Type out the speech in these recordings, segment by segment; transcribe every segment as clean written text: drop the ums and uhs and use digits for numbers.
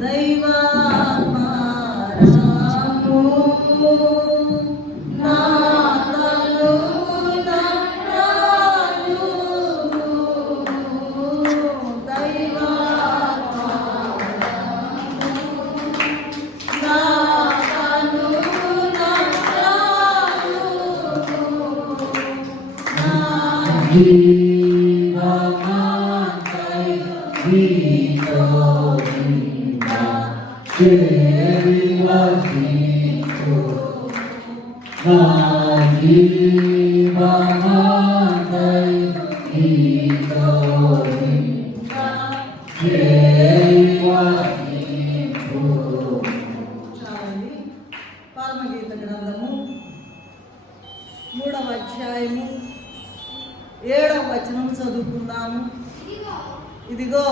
దైవాత్మారాము నాతను నమ్రాను దైవాత్మారాము నాతను నమ్రాను నా జీవమాకై వితోనిందా చేరివసితో నా జీవమాకై వితోనిందా చేరివసితో. చాలండి. పరమగీత గ్రంథము 3వ అధ్యాయము 7వ వచనం చదువుకుందాము. ఇదిగో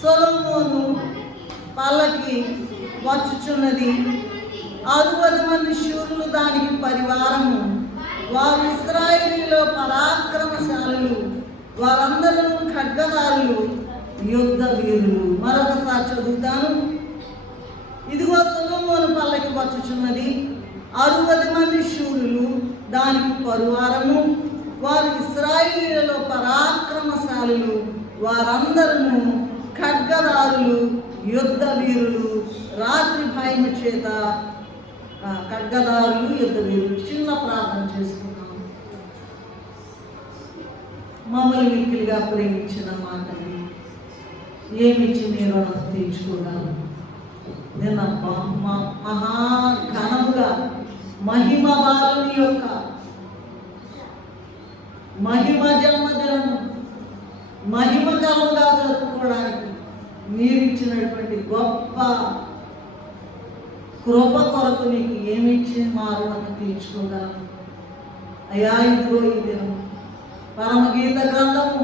సొలొమోను పల్లకి వచ్చుచున్నది, 60 మంది శూరులు దానికి పరివారము, వారు ఇశ్రాయేలులో పరాక్రమశాలులు, వారందరూ ఖడ్గదారులు, యుద్ధ వీరులు. మరొకసారి చదువుతాను. ఇదిగో సొలొమోను పల్లకి వచ్చుచున్నది, 60 మంది శూరులు దానికి పరివారము, వారు ఇశ్రాయేలులో పరాక్రమశాలులు, వారందరూ ఖడ్గదారులు, యుద్ధ వీరులు. రాత్రి భయము చేత ఖడ్గదారులు, యుద్ధ వీరులు. చిన్న ప్రార్థన చేసుకున్నాము. మమ్మల్ని మిక్కిలిగా ప్రేమించిన మాటలు ఏమిచ్చి మీరు తీర్చుకోగలరు. నిన్న మహాఘనముగా మహిమ బాలుని యొక్క మహిమ జన్మదినము మహిమకరంగా జరుపుకోవడానికి మీరు ఇచ్చినటువంటి గొప్ప కృప కొరకు నీకు ఏమిచ్చి మా రుణం తీర్చుకోగలము అయ్యా. ఇదిగో ఈ దినము పరమగీత గ్రంథము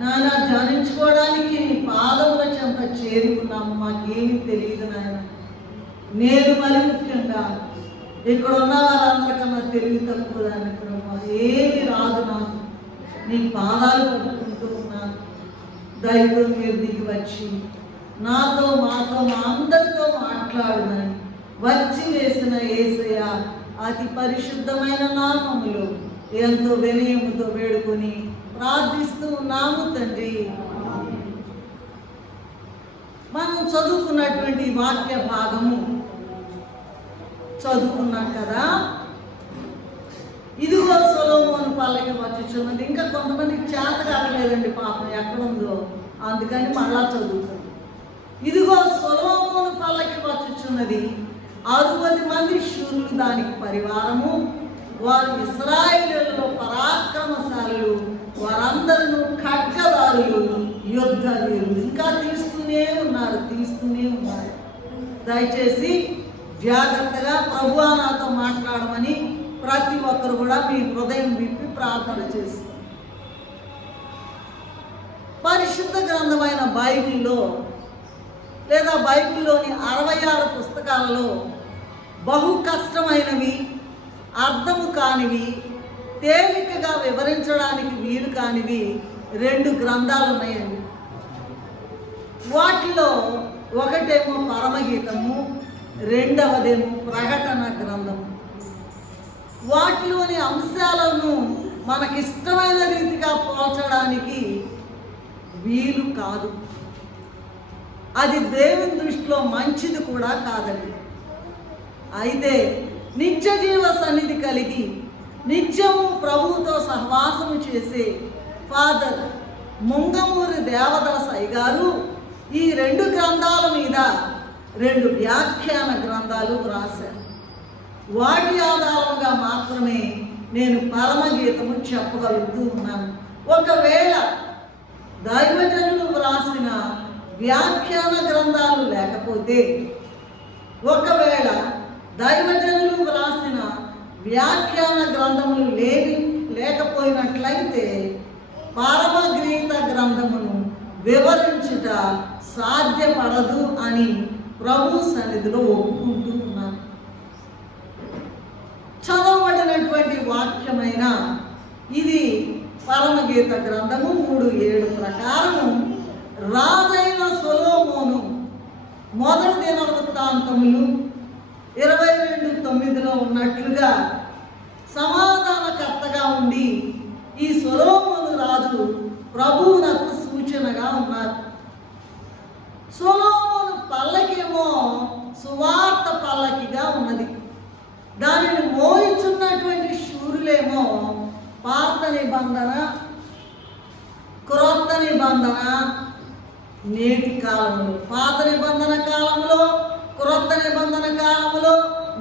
నాయన ధ్యానించుకోవడానికి నీ పాదముల చెంత చేరుకున్నాము. మాకేమీ తెలియదు నాయన. నేను మరి ముఖ్యంగా ఇక్కడ ఉన్న వారందరికన్నా తెలివి తక్కువ దాన్ని ఏమి రాదు నాకు. నీ పాదాలు పట్టుకుంటూ ఉన్నాను. దైవం మీరు దిగి వచ్చి నాతో మాతో మా అందరితో మాట్లాడునని వచ్చి వేసిన యేసయ్య అతి పరిశుద్ధమైన నామములో ఎంతో వినయముతో వేడుకొని ప్రార్థిస్తూ ఉన్నాము తండ్రి. మనం చదువుకున్నటువంటి వాక్య భాగము చదువుకున్నాం కదా. ఇదిగో సొలొమోను పల్లకి వచ్చుచున్నది. ఇంకా కొంతమందికి చేత కావట్లేదండి పాపం ఎక్కడుందో, అందుకని మళ్ళా చదువుతాం. ఇదిగో సొలొమోను పల్లకి వచ్చుచున్నది, 60 మంది శూరులు దానికి పరివారము, వారు ఇశ్రాయేలులో పరాక్రమశాలులు, వారందరూ ఖడ్గదారులు, యుద్ధ వీరులు. ఇంకా తీస్తూనే ఉన్నారు. దయచేసి జాగ్రత్తగా ప్రభువా నాతో మాట్లాడమని ప్రతి ఒక్కరు కూడా మీ హృదయం విప్పి ప్రార్థన చేసి పరిశుద్ధ గ్రంథమైన బైబిల్లో లేదా బైబిల్లోని 66 పుస్తకాలలో బహు కష్టమైనవి, అర్థము కానివి, తేలికగా వివరించడానికి వీలు కానివి 2 గ్రంథాలు ఉన్నాయండి. వాటిలో ఒకటేమో పరమగీతము, రెండవదేమో ప్రకటన గ్రంథము. వాటిలోని అంశాలను మనకిష్టమైన రీతిగా పోల్చడానికి వీలు కాదు. అది దేవుని దృష్టిలో మంచిది కూడా కాదండి. అయితే నిత్య జీవ సన్నిధి కలిగి నిత్యము ప్రభువుతో సహవాసము చేసే ఫాదర్ ముంగమూరి దేవదాస్ అయ్యగారు ఈ 2 గ్రంథాల మీద 2 వ్యాఖ్యాన గ్రంథాలు వ్రాశారు. వాటి ఆధారంగా మాత్రమే నేను పరమగీతము చెప్పగలుగుతూ ఉన్నాను. ఒకవేళ దైవజనులు వ్రాసిన వ్యాఖ్యాన గ్రంథాలు లేకపోతే, ఒకవేళ దైవజనులు వ్రాసిన వ్యాఖ్యాన గ్రంథములు లేకపోయినట్లయితే పరమగీత గ్రంథమును వివరించుట సాధ్యపడదు అని ప్రభు సన్నిధిలో ఒప్పుకుంటూ ఉన్నాను. చదవబడినటువంటి వాక్యమైన ఇది పరమగీత గ్రంథము 3:7 ప్రకారము రాజైన సొలొమోను వృత్తాంతములు 22:9 ఉన్నట్లుగా సమాధానకర్తగా ఉండి ఈ సొలొమోను రాజు ప్రభువునకు సూచనగా ఉన్నారు. సొలొమోను పల్లకేమో సువార్త పల్లకిగా ఉన్నది. దానిని మోయిచున్నటువంటి శూరులేమో పాత నిబంధన, క్రొత్త నిబంధన, నేటి కాలంలో, పాత నిబంధన కాలంలో, క్రొత్త నిబంధన కాలంలో,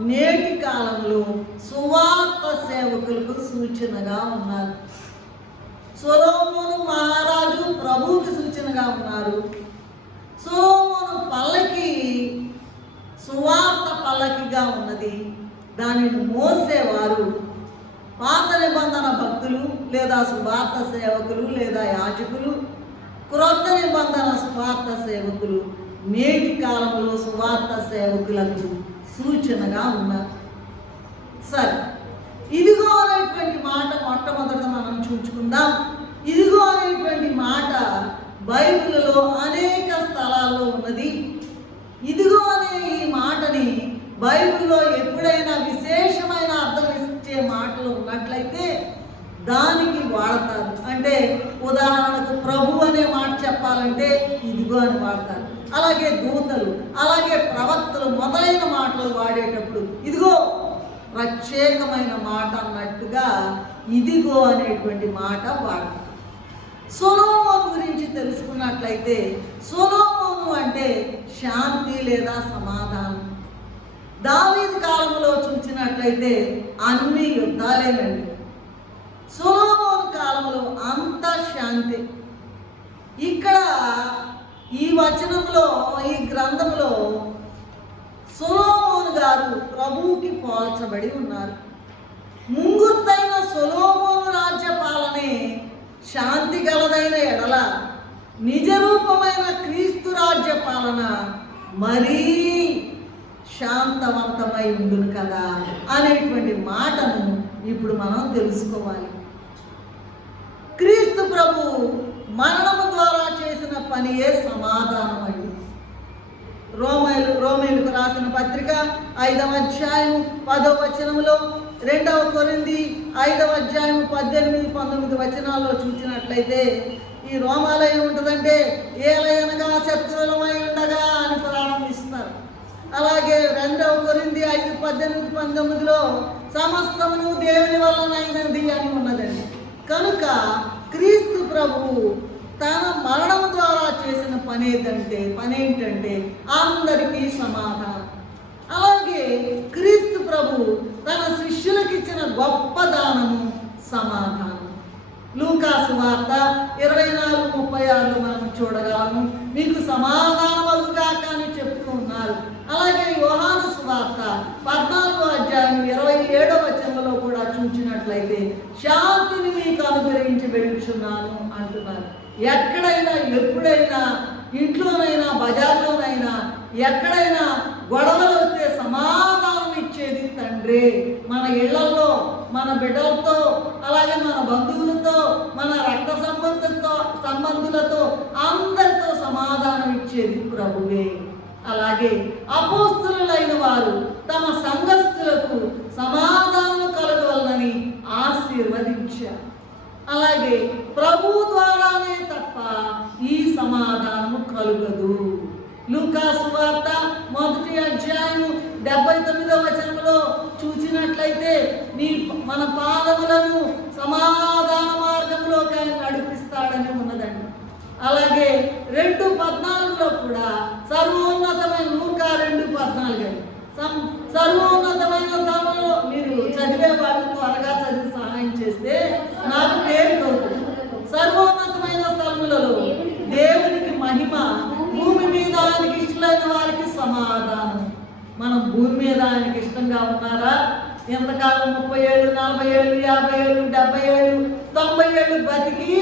నేటి కాలంలో సువార్త సేవకులకు సూచనగా ఉన్నారు. సొలొమోను మహారాజు ప్రభువుకి సూచనగా ఉన్నారు. సొలొమోను పల్లకి సువార్త పల్లకిగా ఉన్నది. దానిని మోసేవారు పాత నిబంధన భక్తులు లేదా సువార్త సేవకులు లేదా యాజకులు, క్రొత్త నిబంధన సువార్త సేవకులు, నేటి కాలంలో సువార్త సేవకులకు సూచనగా ఉన్నారు. సరే, ఇదిగో అనేటువంటి మాట మొట్టమొదట మనం చూసుకుందాం. ఇదిగో అనేటువంటి మాట బైబిల్లో అనేక స్థలాల్లో ఉన్నది. ఇదిగో అనే ఈ మాటని బైబిల్లో ఎప్పుడైనా విశేషమైన అర్థం ఇచ్చే మాటలు ఉన్నట్లయితే దానికి వాడతారు. అంటే ఉదాహరణకు ప్రభు అనే మాట చెప్పాలంటే ఇదిగో అని వాడతారు. అలాగే దూతలు, అలాగే ప్రవక్తలు మొదలైన మాటలు వాడేటప్పుడు ఇదిగో ప్రత్యేకమైన మాట అన్నట్టుగా ఇదిగో అనేటువంటి మాట వాడతారు. సొలొమోను గురించి తెలుసుకున్నట్లయితే సొలొమోను అంటే శాంతి లేదా సమాధానం. దావీదు కాలంలో చూసినట్లయితే అన్ని యుద్ధాలేనండి. సొలొమోను కాలంలో అంత శాంతి. ఇక్కడ ఈ వచనంలో, ఈ గ్రంథంలో సొలొమోను గారు ప్రభువుకి పోల్చబడి ఉన్నారు. ముంగుర్తైన సొలొమోను రాజ్య పాలనే శాంతి గలదైన ఎడల నిజరూపమైన క్రీస్తు రాజ్య పాలన మరీ శాంతవంతమై ఉండును కదా అనేటువంటి మాటను ఇప్పుడు మనం తెలుసుకోవాలి. క్రీస్తు ప్రభు మరణము ద్వారా చేసిన పనియే సమాధానం అండి. రోమేయులకు రాసిన పత్రిక 5వ అధ్యాయం 10వ వచనంలో, 2వ కొరింథీ 5వ అధ్యాయం 18, 19 వచనాల్లో చూసినట్లయితే ఈ రోమాలో ఏముంటుందంటే ఏలయనగా శత్రువులమై ఉండగా అని ప్రారంభిస్తారు. అలాగే 2వ కొరింథీ 5, 18, 19లో సమస్తమును దేవుని వలనైనది అని ఉన్నదండి. కనుక క్రీస్తు ప్రభువు తన మరణం ద్వారా చేసిన పని ఏంటంటే అందరికీ సమాధానం. అలాగే క్రీస్తు ప్రభు తన శిష్యులకు ఇచ్చిన గొప్ప దానము సమాధానం. లూకా సువార్త 24:36 మనం చూడగలము. మీకు సమాధానమగుగాక అని చెప్తూ ఉన్నారు. అలాగే యోహాను సువార్త 14వ అధ్యాయం 27వ వచనంలో కూడా చూసినట్లయితే శాంతిని మీకు అనుగ్రహించి వెళ్ళుచున్నాను అంటున్నారు. ఎక్కడైనా, ఎప్పుడైనా, ఇంట్లోనైనా, బజార్లోనైనా, ఎక్కడైనా గొడవలు వస్తే సమాధానం ఇచ్చేది తండ్రి. మన ఇళ్లలో, మన బిడ్డలతో, అలాగే మన బంధువులతో, మన రక్త సంబంధులతో అందరితో సమాధానం ఇచ్చేది ప్రభువే. అలాగే అపోస్తలులైన వారు తమ సంఘస్థులకు సమాధానం కలగవలనని ఆశీర్వదించారు. అలాగే ప్రభు ద్వారానే తప్ప ఈ సమాధానము కలుగదు. లూకా సువార్త 1వ అధ్యాయం 79వ వచనంలో చూసినట్లయితే మన పాదములను సమాధాన మార్గంలోకి ఆయన నడిపిస్తాడని ఉన్నదండి. అలాగే 2:14లో కూడా సర్వోన్నతమైన, లూకా 2:14 సర్వోన్నతమైన స్థలంలో మీరు చదివే వాళ్ళు త్వరగా చదివి సహాయం చేస్తే నాకు తేలికవుతుంది. సర్వోన్నతమైన స్థలములలో దేవునికి మహిమ, భూమి మీద ఆయనకి ఇష్టమైన వారికి సమాధానం. మనం భూమి మీద ఆయనకి ఇష్టంగా ఉన్నారా? ఎంతకాలం 30 ఏళ్ళు, 40 ఏళ్ళు, 50 ఏళ్ళు, 70 ఏళ్ళు, 90 ఏళ్ళు బతికి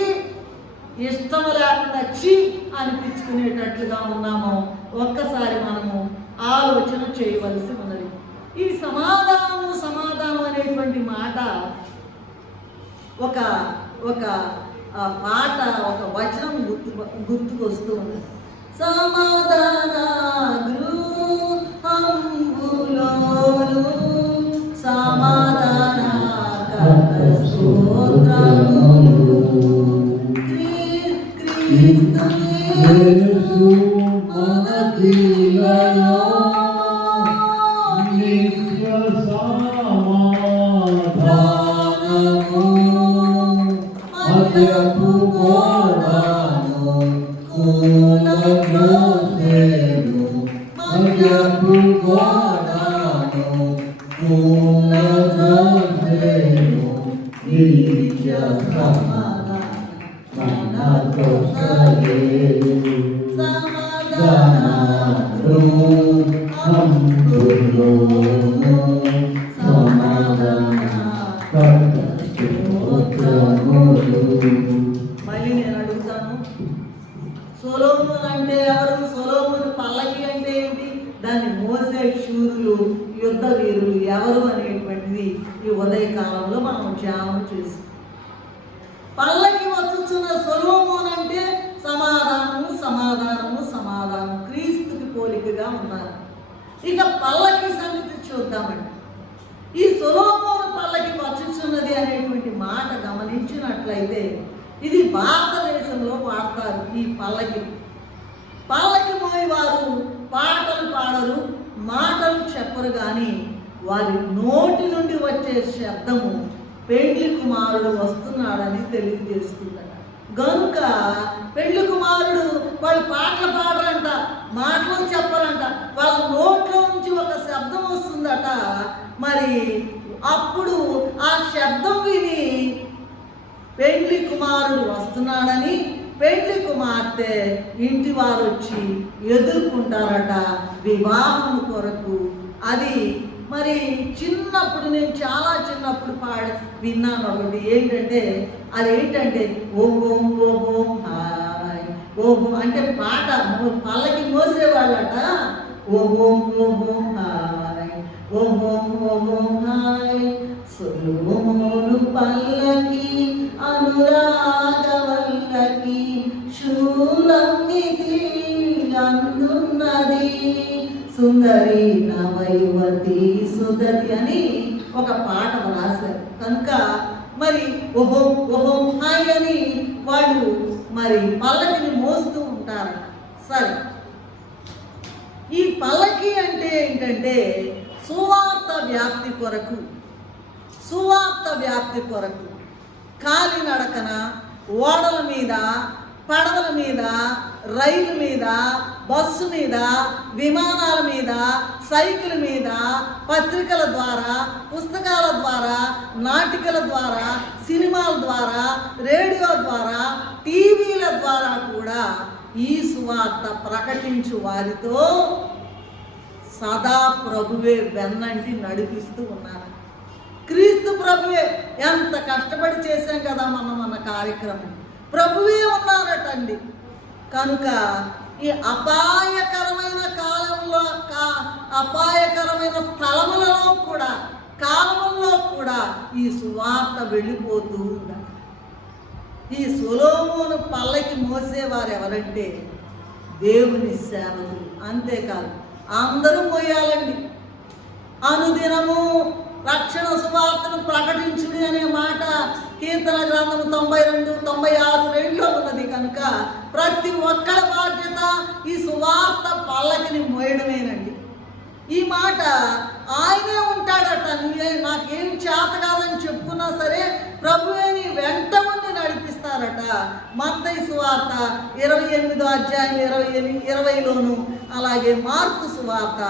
ఇష్టం లేకుండా చి అనిపించుకునేటట్లుగా ఉన్నామో ఒక్కసారి మనము ఆలోచన చేయవలసి ఉన్నది. ఈ సమాధానం అనేటువంటి మాట ఒక పాట, ఒక వచనం గుర్తుకొస్తూ ఉంది. సమాధాన గృహము స్తోత్రములు. క్రీస్తు యేసు మనకిలలో నిత్య సమాధానము మధ్యపు గోడను కూలద్రోసెను, మధ్యపు గోడను కూలద్రోసెను. నిత్య సమాధానము మనకు కలిగెను. సమాధానము అందులోను సమాధాన స్తోత్రములు. మళ్ళీ నేను అడుగుతాను, సొలొమోను అంటే ఎవరు? సొలొమోను పల్లకి అంటే ఏంటి? దాన్ని మోసే శూరులు, యుద్ధ వీరులు ఎవరు అనేటువంటిది ఈ ఉదయకాలంలో మనం ధ్యానం చేస్తాం. పల్లకి వచ్చుచున్న సొలొమోను అంటే సమాధానము సమాధానము సమాధానం, క్రీస్తుకి పోలికగా ఉన్నారు. ఇక పల్లకి సంగతి చూద్దామండి. ఈ సొలొమోను పల్లకి వచ్చుచున్నది అనేటువంటి మాట గమనించినట్లయితే ఇది భారతదేశంలో వాడతారు. ఈ పల్లకి మోయి వారు పాటలు పాడరు, మాటలు చెప్పరు, కానీ వారి నోటి నుండి వచ్చే శబ్దము పెండ్లి కుమారుడు వస్తున్నాడని తెలియజేస్తుందట. గనుక పెండ్లి కుమారుడు వాళ్ళు పాటలు పాడరంట, మాటలు చెప్పరంట, వాళ్ళ నోట్లో నుంచి ఒక శబ్దం వస్తుందట. మరి అప్పుడు ఆ శబ్దం విని పెండ్లి కుమారుడు వస్తున్నాడని పెండ్లి కుమార్తె ఇంటి వారు వచ్చి ఎదుర్కొంటారట వివాహం కొరకు. అది మరి చిన్నప్పుడు, నేను చాలా చిన్నప్పుడు విన్నాను ఒకటి. ఏంటంటే అదేంటంటే ఓం ఓం ఓం ఓం హాయ్, ఓం అంటే పాట పల్లకి మోసేవాళ్ళట. ఓం ఓం ఓం ఓం హాయ్, ఓం ఓం ఓం ఓం హాయ్. సొలొమోను పల్లకి అనురాగవల్లకి శూలమితి అందున్నది, సుందరి నవయువతి సుదతి అని ఒక పాట రాశారు. కనుక మరి ఓహో ఓహో హాయ్ అని వాళ్ళు మరి పల్లకిని మోస్తూ ఉంటారు. సరే, ఈ పల్లకి అంటే ఏంటంటే సువార్త వ్యాప్తి కొరకు కాలినడకన, ఓడల మీద, పడవల మీద, రైలు మీద, బస్సు మీద, విమానాల మీద, సైకిల్ మీద, పత్రికల ద్వారా, పుస్తకాల ద్వారా, నాటికల ద్వారా, సినిమాల ద్వారా, రేడియో ద్వారా, టీవీల ద్వారా కూడా ఈ సువార్త ప్రకటించు వారితో సదా ప్రభువే వెన్నంటి నడిపిస్తూ ఉన్నారు. క్రీస్తు ప్రభువే. ఎంత కష్టపడి చేశాం కదా మన కార్యక్రమం. ప్రభువే ఉన్నారటండి. కనుక ఈ అపాయకరమైన కాలంలో, అపాయకరమైన స్థలములలో కూడా, కాలముల్లో కూడా ఈ సువార్త వెళ్ళిపోతూ ఉందండి. ఈ సొలొమోను పల్లకి మోసేవారు ఎవరంటే దేవుని సేవకులు. అంతేకాదు, అందరూ మోయాలండి. అనుదినము రక్షణ సువార్తను ప్రకటించుడి అనే మాట కీర్తన గ్రంథము 92, 96 రెండులో ఉన్నది. కనుక ప్రతి ఒక్కరి బాధ్యత ఈ సువార్త పల్లకిని మోయడమేనండి. ఈ మాట ఆయనే ఉంటాడట. నాకేం చేత కాదని చెప్పుకున్నా సరే ప్రభువే నీ వెంట ఉండి నడిపిస్తారట. మత్తయి సువార్త 28వ అధ్యాయం 20లోను, అలాగే మార్కు సువార్త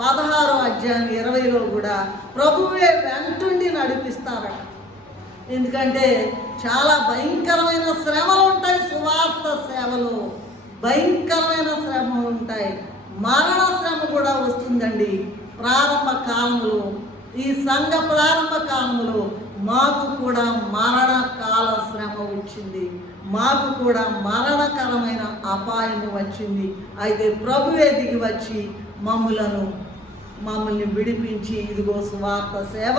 16వ అధ్యాయం 20లో కూడా ప్రభువే వెంటుండి నడిపిస్తారట. ఎందుకంటే చాలా భయంకరమైన శ్రమలు ఉంటాయి. సువార్త సేవలో భయంకరమైన శ్రమలు ఉంటాయి. మరణ శ్రమ కూడా వస్తుందండి. ప్రారంభ కాలంలో, ఈ సంఘ ప్రారంభ కాలంలో మాకు కూడా మరణ కాల శ్రమ వచ్చింది. మాకు కూడా మరణకరమైన అపాయం వచ్చింది. అయితే ప్రభువే దిగి వచ్చి మమ్మల్ని విడిపించి ఇదిగో సువార్త సేవ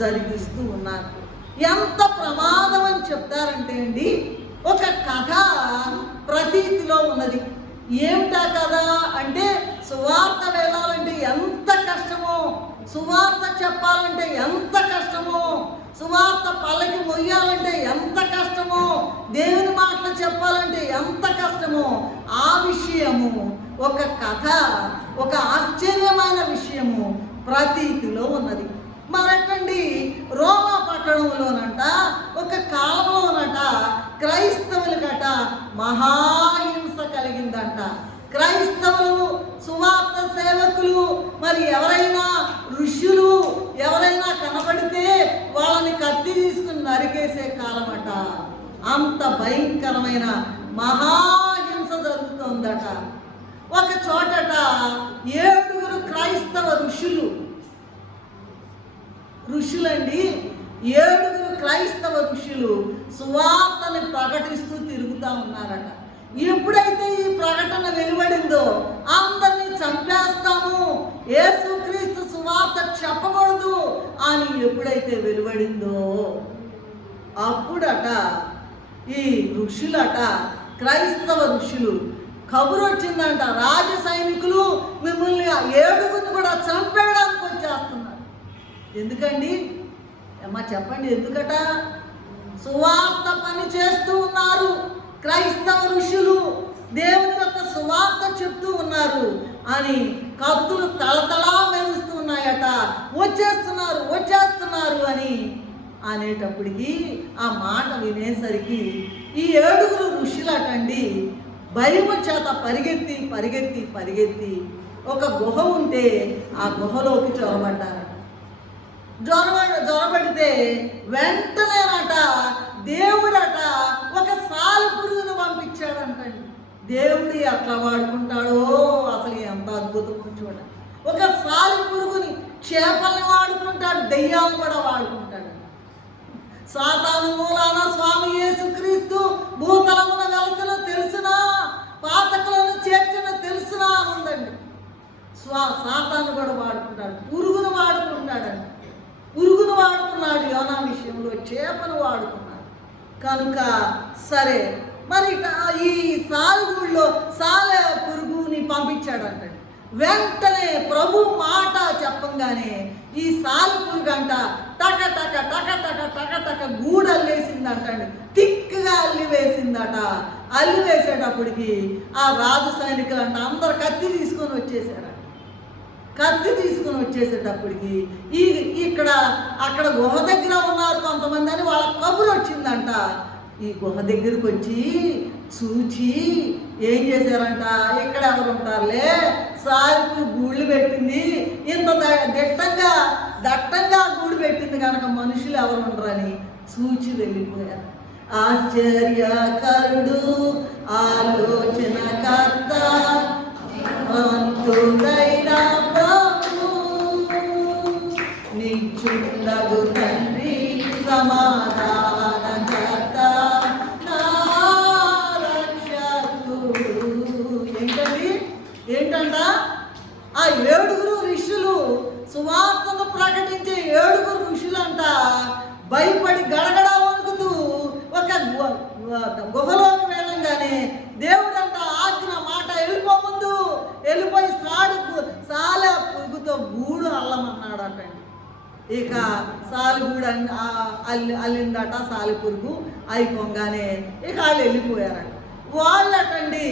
జరిగిస్తూ ఉన్నారు. ఎంత ప్రమాదం అని చెప్తారంటే అండి, ఒక కథ ప్రతీతిలో ఉన్నది. ఏమిటా కదా అంటే సువార్త వెళ్ళాలంటే ఎంత కష్టమో, సువార్త చెప్పాలంటే ఎంత కష్టమో, సువార్త పల్లకి మొయ్యాలంటే ఎంత కష్టమో, దేవుని మాటలు చెప్పాలంటే ఎంత కష్టమో, ఆ విషయము ఒక కథ, ఒక ఆశ్చర్యమైన విషయము ప్రతీతిలో ఉన్నది. మరటండి రోమా పట్టణంలోనంట ఒక కాలంలోనట క్రైస్తవులకట మహాహింస కలిగిందంట. క్రైస్తవులు, సువార్త సేవకులు, మరి ఎవరైనా ఋషులు ఎవరైనా కనబడితే వాళ్ళని కత్తి తీసుకుని నరికేసే కాలమట. అంత భయంకరమైన మహాహింస జరుగుతోందట. ఒక చోటట 7 క్రైస్తవ ఋషులండి, 7 క్రైస్తవ ఋషులు సువార్తని ప్రకటిస్తూ తిరుగుతూ ఉన్నారట. ఎప్పుడైతే ఈ ప్రకటన వెలువడిందో అందరినీ చంపేస్తాము, యేసుక్రీస్తు సువార్త చెప్పకూడదు అని ఎప్పుడైతే వెలువడిందో అప్పుడట ఈ ఋషులట, క్రైస్తవ ఋషులు కబురు వచ్చిందంట, రాజ సైనికులు మిమ్మల్ని 7 కూడా చంపేయడానికి వచ్చేస్తున్నారు. ఎందుకండి అమ్మా చెప్పండి, ఎందుకట? సువార్త పని చేస్తూ ఉన్నారు క్రైస్తవ ఋషులు, దేవుని యొక్క సువార్త చెప్తూ ఉన్నారు అని కత్తులు తలతలా మెరుస్తూ ఉన్నాయట. వచ్చేస్తున్నారు అని అనేటప్పటికి ఆ మాట వినేసరికి ఈ 7 ఋషులటండి భయము చేత పరిగెత్తి ఒక గుహ ఉంటే ఆ గుహలోకి జొరబడితే వెంటనేనట దేవుడట ఒక సాలెపురుగును పంపించాడంటండి. దేవుడు ఎట్లా వాడుకుంటాడో అసలు ఎంత అద్భుతం చూడండి. ఒక సాలెపురుగుని, చేపల్ని వాడుకుంటాడు, దెయ్యాలను కూడా వాడుకుంటాడు. సాతాను మూలాన స్వామి యేసుక్రీస్తు భూతలమున వెలసను తెలుసునా, పాతకులను చేర్చిన తెలుసునా ఉందండి. సాతాను కూడా వాడుకుంటాడు, పురుగును వాడుకుంటాడండి. పురుగును వాడుకున్నాడు, యోనా విషయంలో చేపను వాడుకున్నాడు. కనుక సరే మరి ఈ సాలెగూళ్ళలో సాలె పురుగుని పంపించాడంటండి. వెంటనే ప్రభు మాట చెప్పంగానే ఈ సాలెపురుగు అంట టక గూడు అల్లేసిందంటండి, తిక్కగా అల్లివేసిందట. అల్లివేసేటప్పటికి ఆ రాజు సైనికులు అంట అందరు కత్తి తీసుకొని వచ్చేసేటప్పటికి అక్కడ గుహ దగ్గర ఉన్నారు కొంతమంది అని వాళ్ళ కబురు వచ్చిందంట. ఈ గుహ దగ్గరికి వచ్చి చూచి ఏం చేశారంట, ఇక్కడ ఎవరు ఉంటారులే, సారికి గూళ్ళు పెట్టింది, ఇంత దట్టంగా గూడు పెట్టింది కనుక మనుషులు ఎవరు ఉండరని చూచి వెళ్ళిపోయారు. ఆశ్చర్యకరుడు, ఆలోచనకర్త, అంతుడైన ప్రభు, నిత్యుండగు తండ్రి, సమాధానకర్త, నా రక్షకుడు. ఏంటంట ఆ 7 ఋషులు, సువార్తను ప్రకటించే 7 ఋషులంట భయపడి గడగడ వణుకుతూ ఒక గుహలోకి వెళ్ళంగానే దేవుడంట ఆజ్ఞ మాట వెళ్ళిపోయి సాలె పురుగుతో గూడు అల్లమన్నాడటండి. ఇక సాలెగూడు అల్లిందట సాలె పురుగు. అయిపోగానే ఇక వాళ్ళు వెళ్ళిపోయారట. వాళ్ళటండి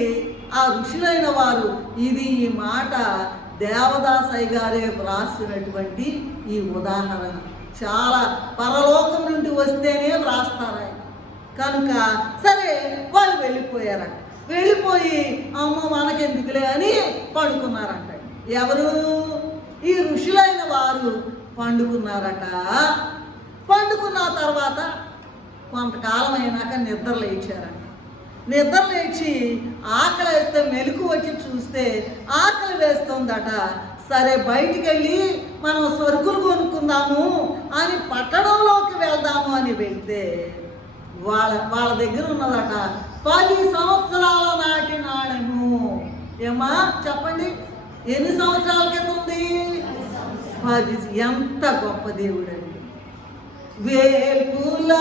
ఆ ఋషులైన వారు ఈ మాట దేవదాసయ్య గారే వ్రాసినటువంటి ఈ ఉదాహరణ చాలా పరలోకం నుండి వస్తేనే వ్రాస్తారు ఆయన. కనుక సరే వాళ్ళు వెళ్ళిపోయారట. వెళ్ళిపోయి అమ్మ మనకెందుకులే అని పండుకున్నారంట. ఎవరు? ఈ ఋషులైన వారు పండుకున్నారట. పండుకున్న తర్వాత కొంతకాలం అయినాక నిద్ర లేచారంట. నిద్ర లేచి ఆకలి వేస్తే మెలకు వచ్చి చూస్తే ఆకలి వేస్తుందట. సరే బయటికి వెళ్ళి మనం సరుకులు కొనుక్కుందాము అని పట్టణంలోకి వెళ్దాము అని వెళ్తే వాళ్ళ దగ్గర ఉన్నదట 10 సంవత్సరాల నాటి నాణెము. ఏమా చెప్పండి, ఎన్ని సంవత్సరాల క్రితం ఉంది? 10. ఎంత గొప్ప దేవుడు అండి. వేల్పులలోని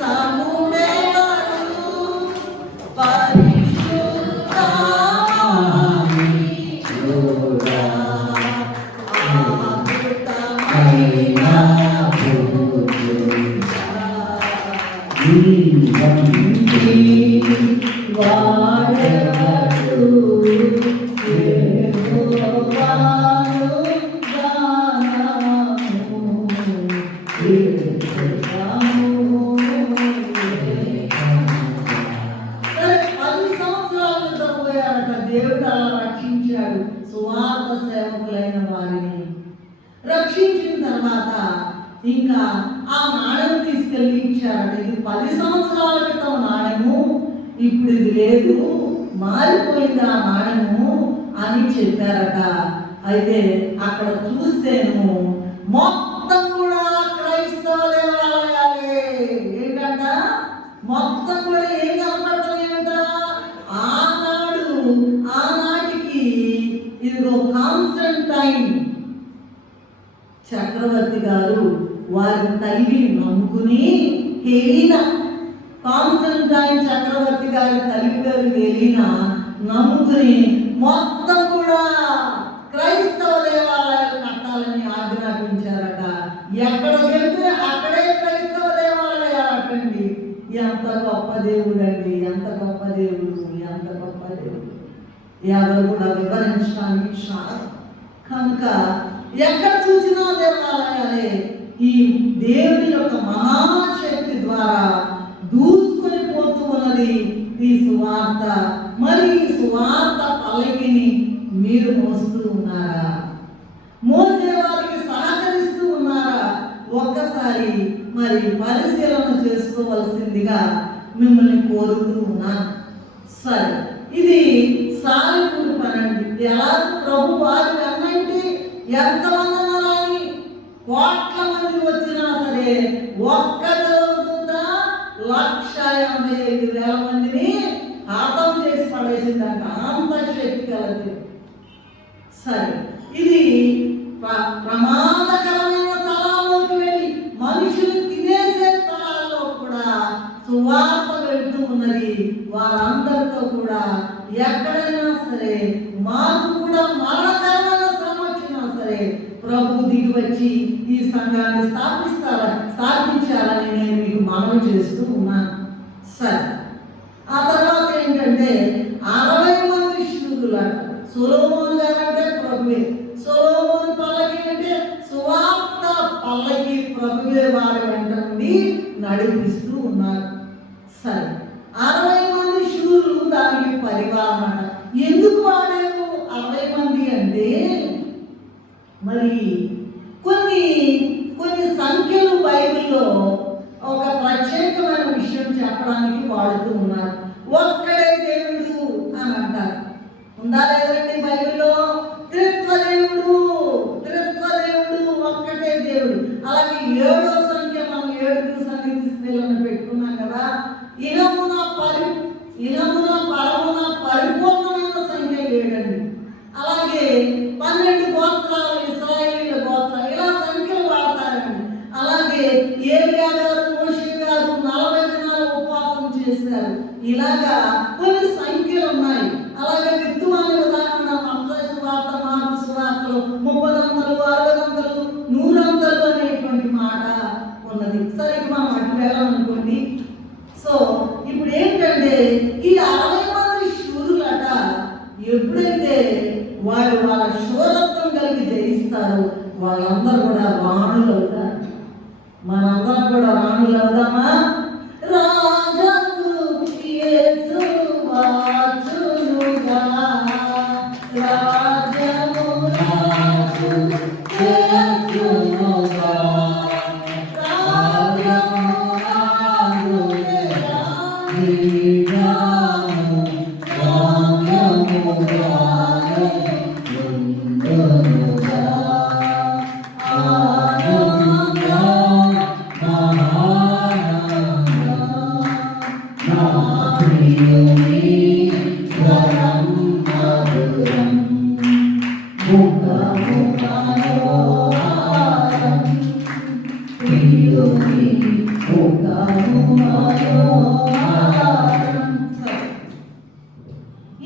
సముడేవాడు పరిశుద్ధ దేవుడు అలా రక్షించాడు సువార్త సేవకులైన వారిని. రక్షించిన తర్వాత ఇంకా ఆ నాణ్యం తీసుకెళ్ళి ఇచ్చారట. ఇది 10 సంవత్సరాల క్రితం నాణ్యము, ఇప్పుడు ఇది లేదు, మారిపోయింది ఆ నాణ్యము అని చెప్పారట. అయితే అక్కడ చూస్తేను మొత్తం కూడా క్రైస్తవ దేవాలయాలే. ఏంటంట? మొత్తం కూడా ఏం కనపడుతున్నాయంట? ఆనాటికి ఇదిగో కాన్స్టంటైన్ చక్రవర్తి గారు వారి తల్లి నమ్ముకుని హెలీనా, కాన్స్టంటైన్ చక్రవర్తి గారి తల్లి పేరు హెలీనా నమ్ముకుని మొత్తం కూడా క్రైస్తవ దేవాలయాలు కట్టాలని ఆజ్ఞాపించారట. ఎక్కడ వెళ్తే అక్కడే క్రైస్తవ దేవాలయాలు అట్టండి. ఎంత గొప్ప దేవుడు అండి, ఎంత గొప్ప దేవుడు, ఎంత గొప్ప దేవుడు. ఎవరు కూడా వివరించడానికి చాలు. కనుక ఎక్కడ చూసినా దేవాలయాలే. ఈ దేవుని యొక్క మహాశక్తి ద్వారా దూసుకొని పోతూ ఉన్నది ఈ సువార్త. మరి ఈ సువార్త పల్లకిని మీరు మోస్తూ ఉన్నారా? మోసే వారికి సహకరిస్తూ ఉన్నారా? ఒక్కసారి మరి పరిశీలన చేసుకోవలసిందిగా మిమ్మల్ని కోరుతూ ఉన్నాను. సరే, ఇది సాలిపుడు పనండి. ఎలా ప్రభు వారి అన్నంటే ఎంతమంది అనాలని, కోట్ల మంది వచ్చినా సరే ఒక్క దూత 1,85,000 మందిని హతం చేసి పడేసిందంట. అంత శక్తి కలదు. సరే, ఇది ప్రమాదకరమైన స్థలాల్లోకి వెళ్ళి మనుషులు తినేసే స్థలాల్లో కూడా సువార్త వెళ్తూ ఉన్నది. వారందరితో కూడా ఎక్కడైనా సరే మాకు కూడా మరణకరమైన శ్రమ వచ్చినా సరే ప్రభు దిగి వచ్చి ఈ సంఘాన్ని స్థాపించాలని నేను మీకు మనవి చేస్తూ ఉన్నాను. సరే, ఆ తర్వాత ఏంటంటే 60 మంది శూరులట. సొలొమోను గారంటే ప్రభువే. సొలొమోను పల్లకి అంటే సువార్త పల్లకి ప్రభువే వారి వెంట నుండి నడిపిస్తూ ఉన్నారు. సరే, 60 మంది శూరులు దానికి పరివారం అట. ఎందుకు వాడారు 60 మంది అంటే మరి కొన్ని సంఖ్యలు బైబిల్లో ఒక ప్రత్యేకమైన విషయం చెప్పడానికి వాడుతూ ఉన్నారు. ఒక్కడే దేవుడు అని అంటారు. ఉందా లేదండి బైబిల్లో? త్రిత్వ దేవుడు ఒక్కటే దేవుడు. అలాగే 7వ సంఖ్య మనం 7 సన్నిధి స్త్రీలను పెట్టుకున్నాం కదా. ఇహమున పరమున పరిపూర్ణమైన సంఖ్య 7 అండి. అలాగే 12 గోత్రాలు ఇశ్రాయేలీయుల గోత్రాలు, ఇలా సంఖ్యలు వాడతారండి. అలాగే ఏలియా గారు, మోషే గారు 40 దినాలు ఉపవాసం చేశారు. ఇలాగా కొన్ని సంఖ్యలు ఉన్నాయి. అలాగే విత్తువాని ఉదాహరణ మత్తయి సువార్త, మార్కు సువార్తలు 30 అంతలు, 60 అంతలు, 100 అంతలు అనేటువంటి మాట ఉన్నది. సరే, మనం అటు వెళ్ళాలనుకోండి. సో ఇప్పుడు ఏంటంటే ఈ 60 మంది శూరులట ఎప్పుడైతే వాళ్ళు వాళ్ళ శూరత్వం కలిగి జయిస్తారో వాళ్ళందరూ కూడా రాణులు అవుతారు. మనందరం కూడా రాణులు అవుదామా?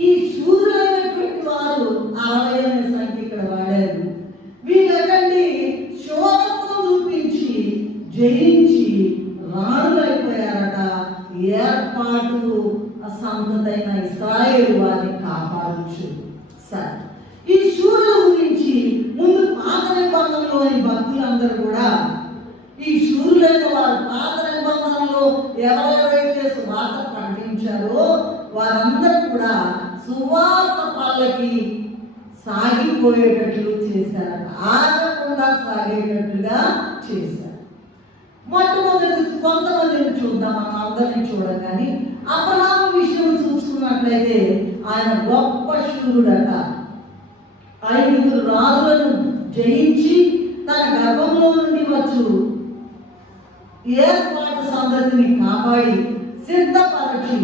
ఈ శూరులైనటువంటి వారు 60 అనే సంఖ్య ఇక్కడ వాడారు. వీళ్ళకండి శూరత్వం చూపించి జయించి రాణులైపోయారట. ఏర్పాటు సంతతైన ఇశ్రాయేలు వారిని కాపాడచ్చు. సరే, ఈ శూరుల గురించి ముందు పాత నిబంధనలోని భక్తులందరూ కూడా ఈ శూరులైన వారు పాత నిబంధనలో ఎవరెవరైతే సువార్త ప్రకటించారో వారందరూ కూడా సువార్త పల్లకి సాగిపోయేటట్లు చేశారు, ఆగకుండా సాగేటట్లుగా చేశారు. మొట్టమొదటి కొంతమందిని చూద్దాం, మనం అందరినీ చూడగానే అబ్రహాము విషయం చూసుకున్నట్లయితే ఆయన గొప్ప శూరుడట. 5 రాజులను జయించి తన గర్భంలో నుండి వచ్చు ఏర్పాటు సంగతిని కాపాడి సిద్ధపరచి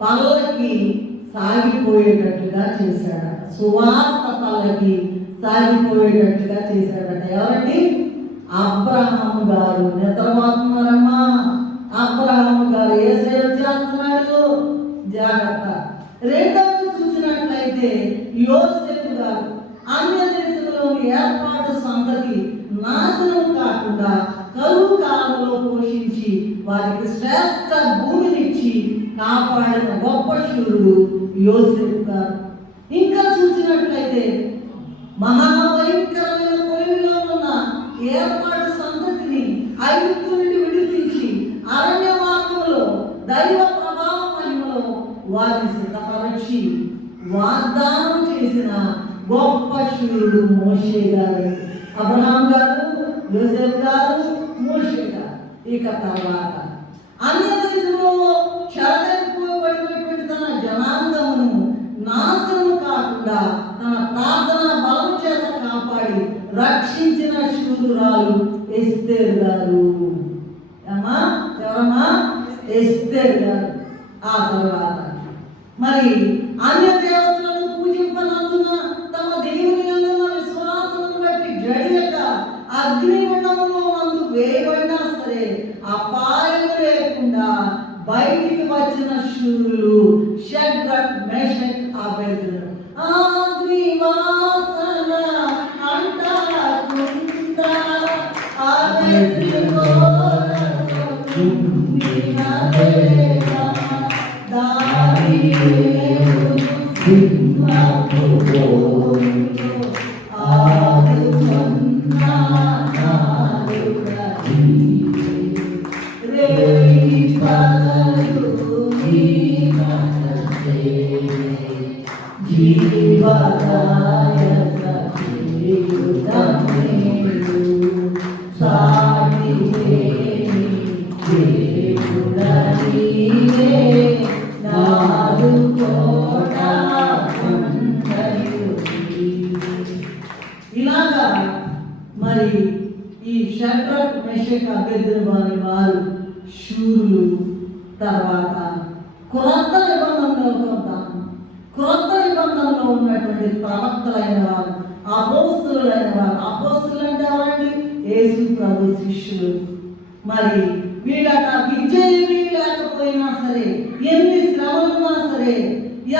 పల్లకి సాగిపోయేటట్లుగా చేశాడు. సువార్త పల్లకి సాగిపోయేటట్లుగా చేశాడట. ఎవరండి? అబ్రహాము గారు. నిద్రపోతున్నారమ్మా? అబ్రహాము గారు ఏ సేవ చేస్తున్నాడు? జాగ్రత్త. రెండవది చూసినట్లయితే యోసేపు గారు. అన్య దేశంలోని ఏర్పాటు సంగతి నాశనం కాకుండా కరువు కాలంలో పోషించి వారికి శ్రేష్ఠ భూమినిచ్చి కాపాడిన గొప్ప శూరుడు యోసేపు గారు. ఇంకా చూసినట్లయితే మహాభయంకరమైన కొలిమిలో ఉన్న ఏర్పాటు సంగతిని ఐగుప్తు నుండి విడిపించి అరణ్య మార్గంలో దైవ ప్రభావ మహిమలో వారిని సిద్ధపరచి వాగ్దానం చేసిన గొప్ప శూరుడు మోషే గారు. అబ్రహాం గారు, యోసేపు గారు, మోషే గారు. ఇక తర్వాత అన్య దేశంలో చెరగలిపోబడినటువంటి తన జనాంగమును నాశనం కాకుండా తన ప్రార్థన బలం చేత కాపాడి రక్షించిన శూరురాలు ఎస్తేరు గారు. ఏమా? ఎవరమ్మా? ఎస్తేరు గారు. ఆ తర్వాత మరి అన్య దేవతలను పూజింపనందున తమ దేవుని యందున్న విశ్వాసమును బట్టి జడియక అగ్నిగుండములో నందు వేయబడినా సరే అపాయం లేకుండా బయటికి వచ్చిన శూరులు షడ్రక్, మేషక్, అబేద్నెగో. అగ్నివాసన అంటకుండా అబేద్నెగో ఇలాగా మరి ఈ షడ్రక్, మేషక్, అబేద్నెగో అనే వారు శూరులు. తర్వాత క్రొత్త నిబంధనలో ఉన్నటువంటి ప్రవక్తలైన వారు, అపోస్తలులైన వారు. అపోస్తలు అంటే ఎవరండి? యేసు ప్రభు శిష్యులు. మరి వీళ్ళట విద్య ఏమీ లేకపోయినా సరే, ఎన్ని శ్రమలున్నా సరే,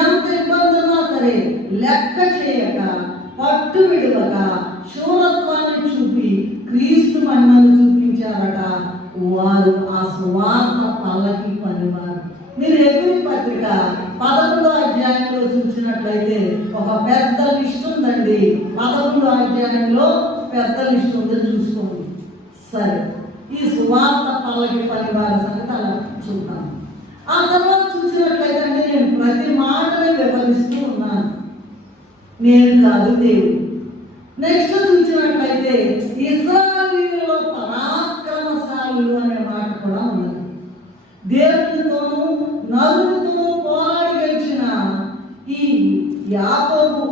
ఎంత ఇబ్బందున్నా సరే లెక్క చేయక, పట్టు విడవక శూరత్వాన్ని చూపి క్రీస్తు మహిమను చూపించారట. వారు ఆ సువార్త పల్లకి పనివారు. మీరు హెబ్రీ పత్రిక 11వ అధ్యాయంలో చూసినట్లయితే ఒక పెద్ద లిస్ట్ ఉందండి. 11వ అధ్యాయంలో పెద్ద లిస్ట్ ఉందని చూసుకోండి. సరే, ఈ సువార్త పల్లకి పనివారి సంగతి అలా చూద్దాం. ఆ తర్వాత చూసినట్లయితే అంటే నేను ప్రతి మాటని వివరిస్తూ ఉన్నాను, నేను కాదు దేవుడు. నెక్స్ట్ చూసినట్లయితే ఇశ్రాయేలీయులలో పరాక్రమశాలులు అనే మాట కూడా ఉన్నది. దేవునితోనూ నరునితోనూ పోరాడి గెలిచిన ఈ యాకోబు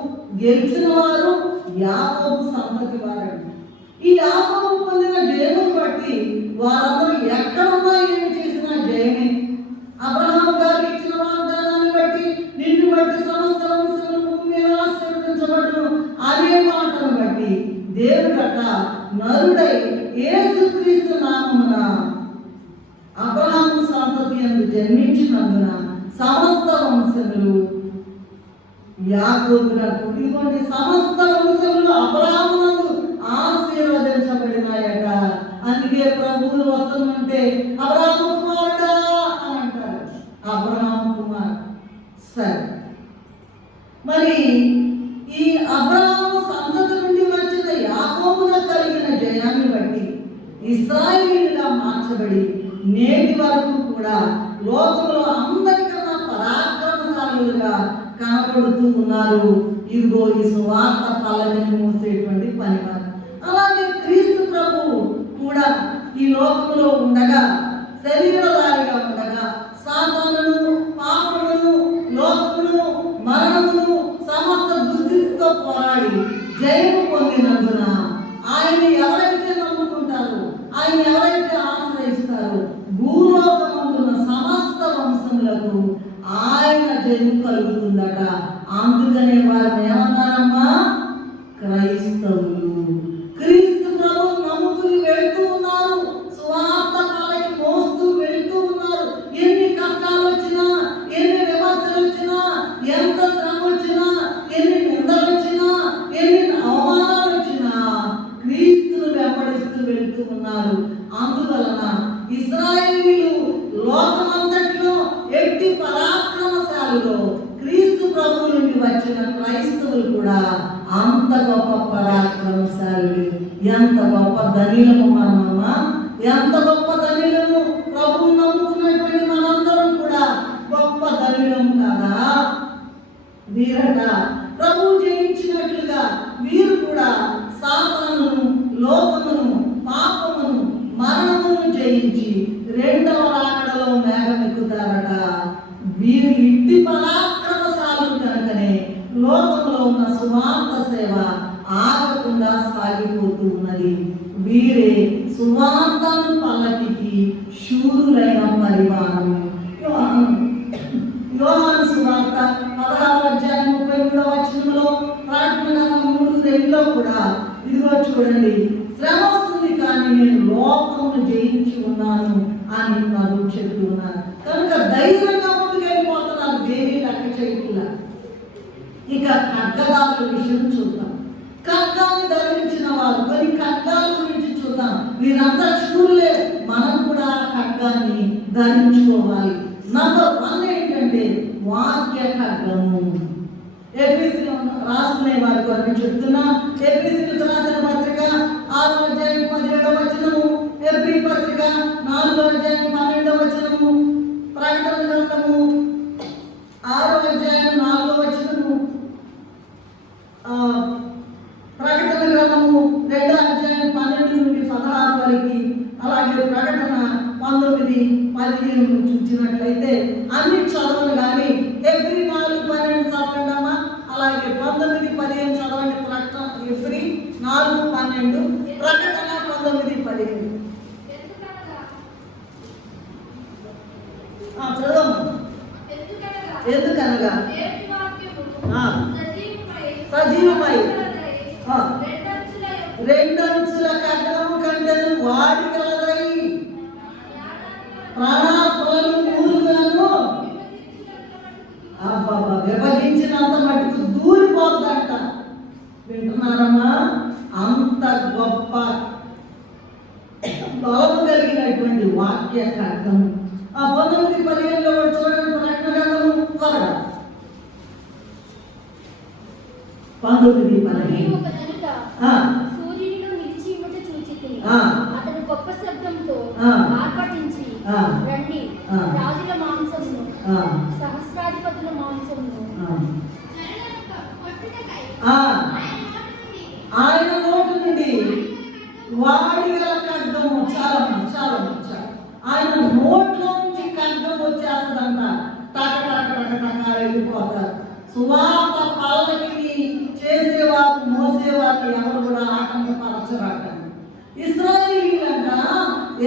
గెలిచిన వారు యాకోబు సంతతి వారండి. ఈ యాకోబు పొందిన జయమును బట్టి వారందరూ ఎక్కడున్నా ఏమి చేసినా జయమే. అబ్రహాము గారు ఇచ్చిన వాగ్దానాన్ని బట్టి నిన్ను బట్టి సమస్త వంశములు భూమి మీద ఆశీర్వదించబడును అనే మాటను బట్టి దేవుడట నరుడై యేసుక్రీస్తు నామమున అబ్రహాము సంతతి యందు జన్మించినందున సమస్త వంశములు యాకోబునకు, ఇదిగోండి సమస్త వంశములు అబ్రహామునందు ఆశీర్వదించబడినాయట. అందుకే ప్రభువులు వస్తుందంటే అబ్రహాము కుమారుడా అని అంటారు. అబ్రహాము కుమార్. సరే, మరి ఈ అబ్రహాము సంతతి నుండి వచ్చిన యాకోబున కలిగిన జయాన్ని బట్టి ఇశ్రాయేలుగా మార్చబడి నేటి వరకు కూడా లోకంలో అందరికన్నా పరాక్రమశాలులుగా కనబడుతూ ఉన్నారు. ఇదిగో ఈ సువార్త పల్లకిని మోసేటువంటి పనివారు. అలాగే క్రీస్తు ప్రభువు కూడా ఈ లోకంలో ఉండగా, శరీరధారిగా ఉండగా సాతానును, పాపమును, లోకమును, మరణమును, సమస్త దుస్థితితో పోరాడి జయము పొందినందున ఆయన ఎవరైతే నమ్ముకుంటారో, ఆయన ఎవరైతే ఆశ్రయిస్తారో భూలోకమందున్న సమస్త వంశములకు ఆయన జయము కలుగుతుందట. అందుకనే వారిని ఏమన్నారమ్మా? క్రైస్తవులు. క్రీస్తు ప్రభు నమ్ముకుని వెళ్తూ ఉన్నారు, సువార్త పల్లకి మోస్తూ వెళ్తూ ఉన్నారు. ఎన్ని కష్టాలు వచ్చినా, ఎన్ని విమర్శలు వచ్చినా, ఎంత శ్రమ వచ్చినా, ఎన్ని నిందలు వచ్చినా, ఎన్ని అవమానాలు వచ్చినా క్రీస్తును వెంబడిస్తూ వెళ్తూ ఉన్నారు. అందువలన ఇశ్రాయేలీయులు లోకమంతటిలో ఎట్టి పరాక్రమశాలులో క్రీస్తు ప్రభువు నుండి వచ్చిన క్రైస్తవులు కూడా అంత గొప్ప పరాక్రమశాలులు. ఎంత గొప్ప ధనిలము మనమమ్మా, ఎంత గొప్ప ధనిలము. ప్రభువు నమ్ముకున్నటువంటి మనందరం కూడా గొప్ప ధనిలము కదా. వీరట ప్రభువు జయించినట్లుగా వీరు కూడా సాతానును, లోకమును, పాపమును, మరణమును జయించి రెండవ రాకడలో మేఘమెక్కుతారట. వీరు ఇంటి పరాక్రమశాలులు కనుకనే లోకంలో ఉన్న సువార్త సేవ ఆగకుండా సాగిపోతూ ఉన్నది. వీరే సువార్తను పల్లకికి శూరులైన పరిమాణం. యోహాను సువార్త 16:33 ప్రకటన 3:2 కూడా ఇదిగో చూడండి, శ్రమ వస్తుంది కానీ నేను లోకమును జయించి ఉన్నాను అని ప్రభు చెప్తూ ఉన్నారు. కనుక ధైర్యంగా ముందుకు వెళ్ళిపోతున్నారు, దేవి లెక్క చేయట్లా. ఇక ఖడ్గదాల విషయం చూద్దాం. ఖడ్గాన్ని ధరించిన వారు, కొన్ని ఖడ్గాల గురించి చూద్దాం. వీరంతా శూరులే, మనం కూడా ఖడ్గాన్ని ధరించుకోవాలి. నంబర్ 1 ఏంటంటే వాక్య ఖడ్గము. ఎఫెసీయులు రాసుకునే వారి కొరకు చెప్తున్నా. ఎఫెసీయులకు రాసిన పత్రిక 6:17 ఎఫ్రీ పత్రిక 4:12 ప్రకటన గ్రంథము 6:4 ప్రకటన గ్రంథము 2:12-16 వరకు, అలాగే ప్రకటన 19:15 చూసినట్లయితే అన్ని చదవను కానీ ఎఫ్రీ 4:12 చదవండమ్మా. అలాగే 19:15 చదవండి. ప్రకటన ఎఫ్రీ 4:12, ప్రకటన 19:15 చదవమ్మా. ఎందుకనగా సజీవమై రెండంచుల ఖడ్గము కంటెను వాడి కలదై ప్రాణాత్మలను మూలులను విభజించినంత మటుకు దూరిపోద్దంట. వింటున్నారమ్మా? అంత గొప్ప బలము కలిగినటువంటి వాక్య ఖడ్గము. 19:15 చూడండి. ప్రకటన గ్రంథము త్వరగా 19:15 సూర్యునిలో నిలిచి ఇమ్మట చూచితిని. అతడు గొప్ప శబ్దంతో ఆర్భటించి, రండి, రాజుల మాంసమును, సహస్రాధిపతుల మాంసమును ఆయన నోటి నుండి వాడి గల ఖడ్గము. చాలా చాలా ఆయన నోట్లో నుంచి ఖడ్గం వచ్చేస్తుందంట. టక టక టక టక వెళ్ళిపోతారు. సువార్త పల్లకిని చేసేవారు, మోసేవారు ఎవరు కూడా ఆటంకపరచరాక. ఇశ్రాయేలీయులంట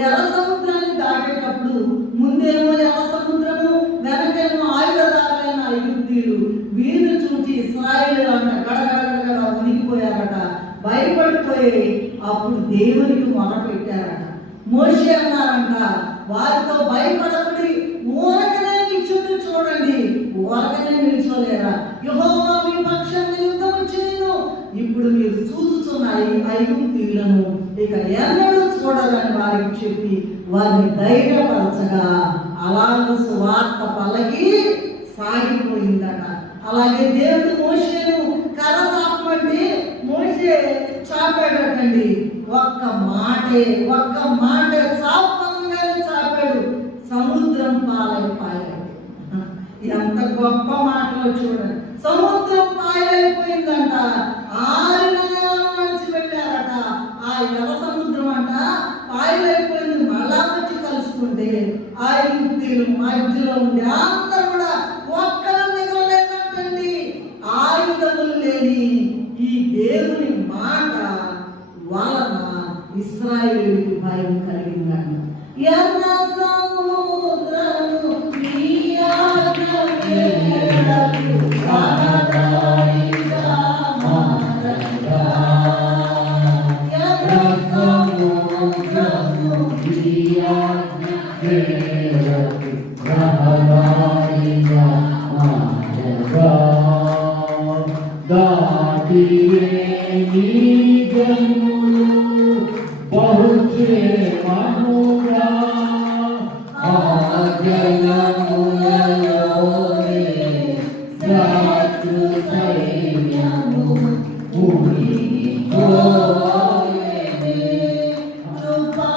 ఎర్ర సముద్రాన్ని దాటేటప్పుడు ముందేమో ఎర్ర సముద్రము, వెనకేమో ఆయుధదారులైన ఐగుప్తీయులు. వీరు చూసి ఇశ్రాయేలీయులు అంట గడగడగడ ఉనికిపోయారట, భయపడిపోయి అప్పుడు దేవునికి మొరపెట్టారట. మోషే అన్నారంట, వారితో భయపడకుడి, ఊరకనే నిల్చుని చూడండి, ఊరకనే నిల్చోలేరా, యెహోవా మీ పక్షాన్ని యుద్ధము చేయను. ఇప్పుడు మీరు చూస్తున్నాయి ఐగుప్తీయులను ఇక ఎన్నడూ చూడాలని వారికి చెప్పి వారిని ధైర్యపరచగా అలాగే సువార్త పల్లకి సాగిపోయిందట. అలాగే దేవుడు మోషేను కర్ర చాపమంటే మోషే చాపాడటండి. ఒక్క మాటే చాపంగానే చాపాడు, సముద్రం పాలైపోయాడు. ఎంత గొప్ప మాటలో చూడండి. సముద్రం పాయలైపోయిందంట. ఆరిన నేలను నడిచి వెళ్ళారట. ఆ ఎర్ర సముద్రం అంట పాయలైపోయింది. మళ్ళా వచ్చి కలుసుకుంటే ఆ యుక్తులు మధ్యలో ఉండి అందరూ కూడా ఒక్కరు మిగలలేదంటండి. ఆయుధములు లేని ఈ దేవుని మాట వలన ఇశ్రాయేలుకి భయం కలిగిందంట. ఎర్ర సముద్రము నీ ఆజ్ఞ మేరకు రహదారిగా మారగా. ఎర్ర సముద్రము నీ ఆజ్ఞ మేరకు రహదారిగా మారగా. దాటివే నీ జన్ములు బహుక్షేమముగా ఆ జలములలోనే శత్రు సైన్యము మునిగిపోయేనే. కృపా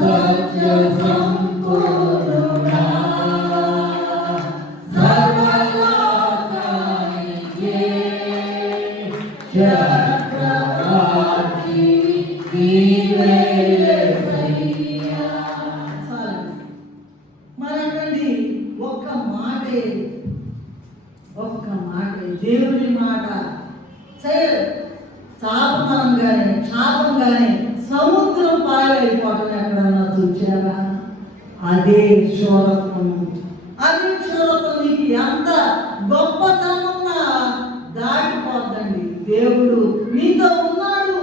సత్య సంపూర్ణుడా సర్వలోకానికే చక్రవర్తి నీవే యేసయ్యా. మరండి ఒక్క మాటే దేవుని మాట శాపం గానే సముద్రం పాయలైపోవటం ఎక్కడన్నా చూచారా? అదే శూరత్వం. నీకు ఎంత గొప్పతనమున్నా దాటిపోద్దండి. దేవుడు మీతో ఉన్నాడు.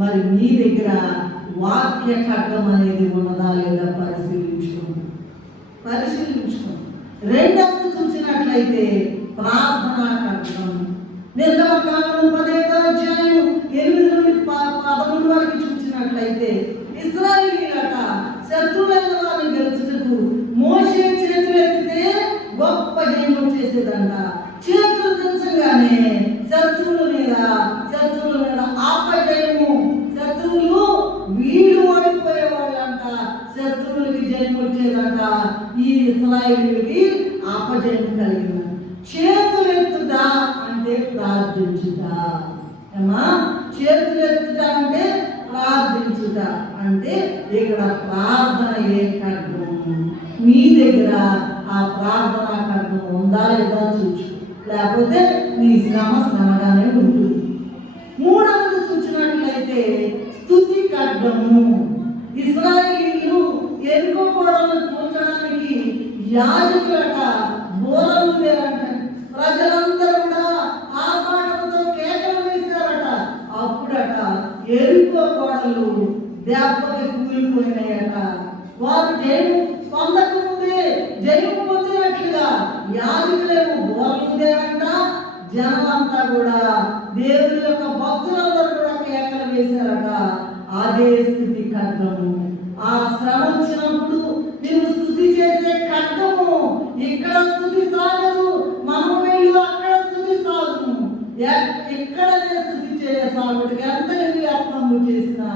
మరి మీ దగ్గర వాక్య ఖడ్గం అనేది ఉన్నదా లేదా పరిశీలించుకోండి. రెండవది చూసినట్లయితే ప్రార్థనా ఖడ్గం. నిర్గమకాండం 10వ అధ్యాయం 8 నుండి 11 వరకు చూసినట్లయితే ఇశ్రాయేలీయులట శత్రువులైన వారిని గెలుచుటకు మోషే చేతులు ఎత్తితే గొప్ప జయం చేసేదంట. చేతులు దించగానే శత్రువుల మీద ఆపజయము. శత్రువులు వీడు ఓడిపోయేవాళ్ళంట. శత్రువులకి జయం వచ్చేదంట. ఈ ఇశ్రాయేలీయులకి ఆపజయం కలిగింది. చేతులు ఎత్తుదా అంటే ప్రార్థించుట. చేతులు ఎత్తుట అంటే ప్రార్థించుట. అంటే ఇక్కడ ప్రార్థన ఏ ఖడ్గం మీ దగ్గర ఆ ప్రార్థన ఖడ్గం ఉందా లేదా చూచు. లేకపోతే నీ శ్రమగానే ఉంటుంది. మూడవది చూసినట్లయితే స్తుతి ఖడ్గము. ఇశ్రాయేలీయులు ఎరుకో గోడను కూర్చడానికి యాజకులట బోరలు లేరంట. ప్రజలందరూ కూడా ఆర్భాటంతో కేకలు వేశారట. అప్పుడట ఎరుకో గోడలు దెబ్బకి కూలిపోయినాయట. వారు జయం పొందకముందే జయం పొందినట్లుగా యాజకులేమో బోరలు లేరంట. జనమంతా కూడా దేవుని యొక్క భక్తులందరూ కూడా కేకలు వేశారట. అదే స్థితి ఖడ్గము. ఆ శ్రమ వచ్చినప్పుడు నేను స్తుతి చేసే ఖడ్గము. ఇక్కడ స్తుతి సాగదు, మనం వెళ్ళి అక్కడ స్తుతి సాగును. ఎక్కడనే స్తుతి చేయసాగుడు. ఎంత యత్నము చేసినా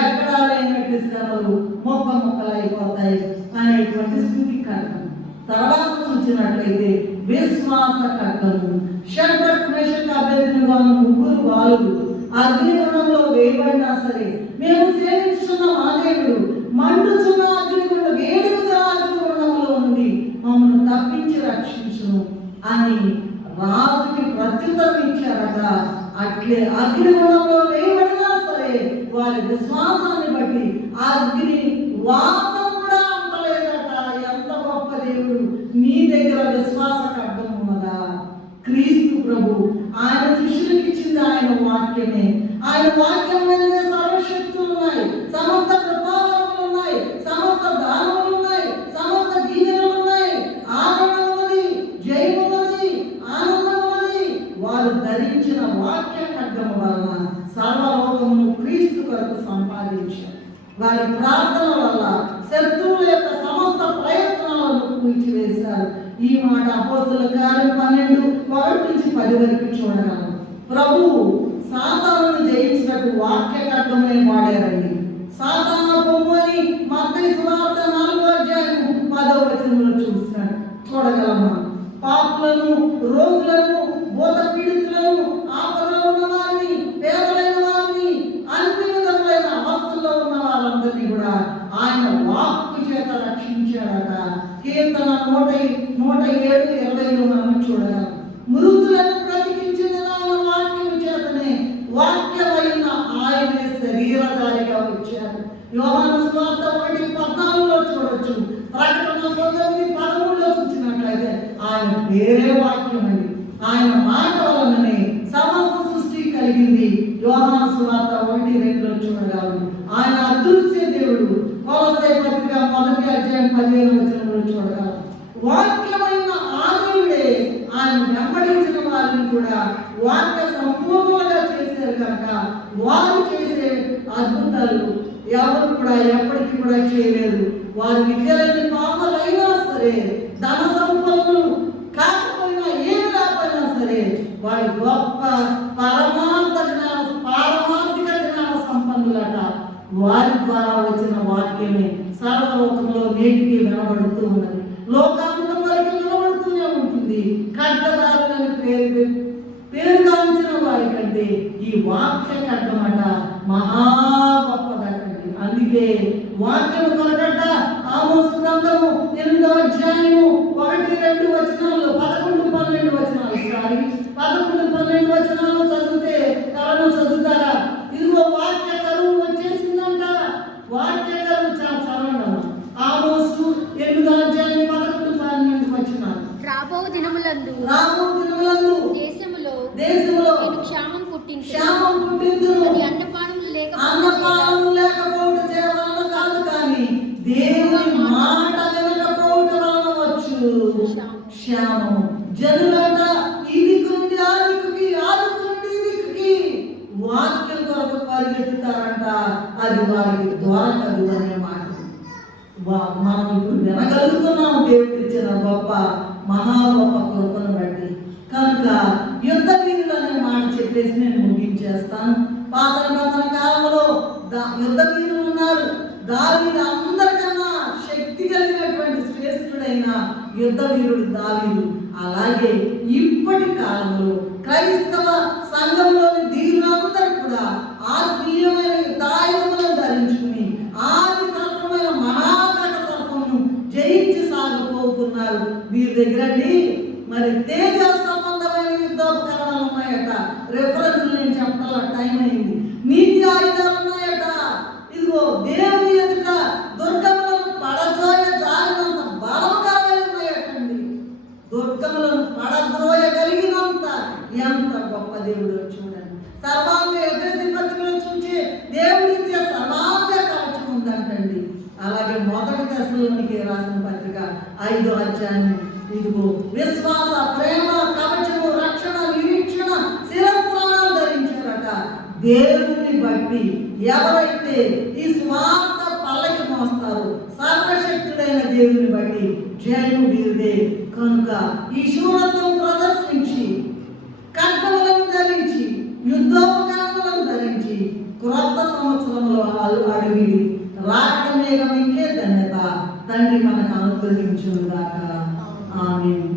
ఎక్కడ లేనట్టు శ్రమలు మొక్కలైపోతాయి అనేటువంటి స్థితి ఖడ్గం. తర్వాత చూసినట్లయితే విశ్వాస ఖడ్గము. షడ్రక్ మేషక్ అబేద్నెగోను ముగ్గురు బాలురు అగ్నిగుండంలో వేయబడినా సరే మేము సేవించున్న మా దేవుడు మండుచున్న అగ్నిగుండం వేడుకగా అగ్నిగుండంలో నుండి మమ్మల్ని తప్పించి రక్షించును అని రాజుకి ప్రత్యుత్తరం ఇచ్చారట. అట్లే అగ్నిగుండంలో వేయబడినా సరే వారి విశ్వాసాన్ని బట్టి అగ్ని వాసన కూడా అంటలేదట. ఎంత గొప్ప దేవుడు! నీ దగ్గర విశ్వాస ఖడ్గం ఉన్నదా? క్రీస్తు ప్రభు ఆయన శిష్యులకు ఇచ్చింది ఆయన వాక్యమే. ఆయన వాక్యం వెళ్ళే సర్వశక్తులు ఉన్నాయి, సమస్త కృపావరములు ఉన్నాయి, సమస్త దానములు ఉన్నాయి, సమస్త దీవెనలు ఉన్నాయి. ఆనందం ఉన్నది, జయం ఉన్నది, ఆనందం ఉన్నది. వారు ధరించిన వాక్య ఖడ్గము వలన సర్వలోకమును క్రీస్తు కొరకు సంపాదించారు. వారి ప్రార్థన వల్ల శత్రువుల యొక్క సమస్త ప్రయత్నాలను కూల్చివేశారు. ఈ మాట అపోస్తలుల కార్యం 12:1-10 వరకు చూడగలము. ప్రభువు సాతానుని జయించినట్టు వాక్య ఖడ్గమే వాడారండి. సాతాను బొమ్మ అని మత్తయి సువార్త 4వ అధ్యాయం 10వ వచనంలో చూడగలమా? పాప పాపులను, రోగులను, భూత పీడితులను, ఆపదలో ఉన్న వారిని, పేదలైన వారిని, అన్ని విధములైన అవస్థల్లో ఉన్న వాళ్ళందరినీ కూడా ఆయన వాక్కు చేత రక్షించాడట. కీర్తన 107:20 మనం చూడగలం. మృతులను బ్రతికించిన ఆయన వాక్యం చేతనే, వాక్యమైన ఆయనే శరీరధారిగా వచ్చారు. యోహాను సువార్త 1:14 చూడొచ్చు. ప్రకటన 9:13 చూసినట్లయితే ఆయన వేరే వాక్యం అండి. ఆయన మాట వలననే సమస్త సృష్టి కలిగింది. యోహాను సువార్త 1:2 చూడగలము. ఆయన అదృశ్య దేవుడు. కొలస్సై పత్రిక 1:15 చూడగలము. వాక్యమైన ఆ దేవుడే ఆయన వెంబడించిన వారిని కూడా వాక్య సంపూర్ణంగా చేశారు కనుక వారు చేసే అద్భుతాలు ఎవరు కూడా ఎప్పటికీ కూడా చేయలేదు. వారి విద్యలని పాపలైనా సరే, ధన సంపన్నులు కాకపోయినా, ఏమి రాకపోయినా సరే, వారి గొప్ప పారమార్థిక జ్ఞాన సంపన్నులట. వారి ద్వారా వచ్చిన వాక్యమే సర్వలోకంలో నేటికి వినబడుతూ ఉన్నది. లోకాంతం వరకు వినబడుతూనే ఉంటుంది. ఖడ్గదారులని పేరుగాంచిన వారి కంటే ఈ వాక్య ఖడ్గమట మహా గొప్పదటండి. అందుకే వాక్యం కొరకట ఆమోసు గ్రంథము 8వ అధ్యాయము 1-2 వచనాలు, 11-12 వచనాలు, 11-12 వచనాలు చదివితే ఎవరైనా చదువుతారా? ఇదిగో వాక్య కరువు వచ్చేసిందంట. వాక్య కరువు చదవండి. ఆమోసు 8వ అధ్యాయం 11-12 వచనాలు. రాబో దినములందు దేశములో నేను క్షామం పుట్టించును. అది అన్నపానములు లేకపోవడం చేయవలన కాదు, కానీ దేవుని మాట వినకపోవడం వలన వచ్చు క్షామం. జనులంట ఈ దిక్కు నుండి ఆ దిక్కుకి, ఆ దిక్కు నుండి ఈ దిక్కుకి వాక్యం కొరకు పరిగెత్తుతారంట. అది వారికి దొరకదు అనే మాట మనం ఇప్పుడు వినగలుగుతున్నాం. దేవుడు ఇచ్చిన గొప్ప మహా గొప్ప కృపను బట్టి. కనుక యుద్ధ వీరులు అనే మాట చెప్పేసి నేను ముగించేస్తాను. పాత నిబంధన కాలంలో యుద్ధ వీరులు ఉన్నారు. దావీదు అందరికన్నా శక్తి కలిగినటువంటి శ్రేష్ఠుడైన యుద్ధ వీరుడు దావీదు. అలాగే ఇప్పటి కాలంలో క్రైస్తవ సంఘంలోని దీనులందరూ కూడా ఆత్మీయమైన యుద్ధాయుధములను ధరించుకుని ఆది సర్పమైన మహాకట సర్పమును జయించి సాగపోతున్నారు. వీరి దగ్గరండి మరి తేజ సంబంధమైన యుద్ధోపకరణాలు ఉన్నాయట. రెఫరెన్స్ నేను చెప్పాల, టైం అయింది. నీతి ఆయుధాలు ఉన్నాయట. ఇదిగో దేవుని ఎదుట దుర్గములను పడద్రోయ జారినంత బలముగా ఉన్నాయటండి. దుర్గములను పడద్రోయగలిగినంత ఎంత గొప్ప దేవుడు చూడండి. సర్వాంగ ఎఫెసీ పత్రికలో చూసి దేవుడిచ్చే సర్వాంగ కవచం ఉందంటండి. అలాగే 1 దశలోనికి రాసిన పత్రిక 5వ అధ్యాయం, ఇదిగో విశ్వాస, ప్రేమ, కవచము, రక్షణ, నిరీక్షణ, శిరస్త్రాణాలు ధరించారట. దేవుని బట్టి ఎవరైతే ఈ స్వార్థ పల్లకి మోస్తారో సర్వశక్తుడైన దేవుని బట్టి జయము వీరుడే. కనుక ఈ శూరత్వం ప్రదర్శించి, ఖడ్గములను ధరించి, యుద్ధోపకరణములను ధరించి క్రొత్త సంవత్సరంలో అడుగుడి రాకడ మేఘం ఇంకే ధన్యత తండ్రి మనకు అనుగ్రహించుగాక. ఆమేన్.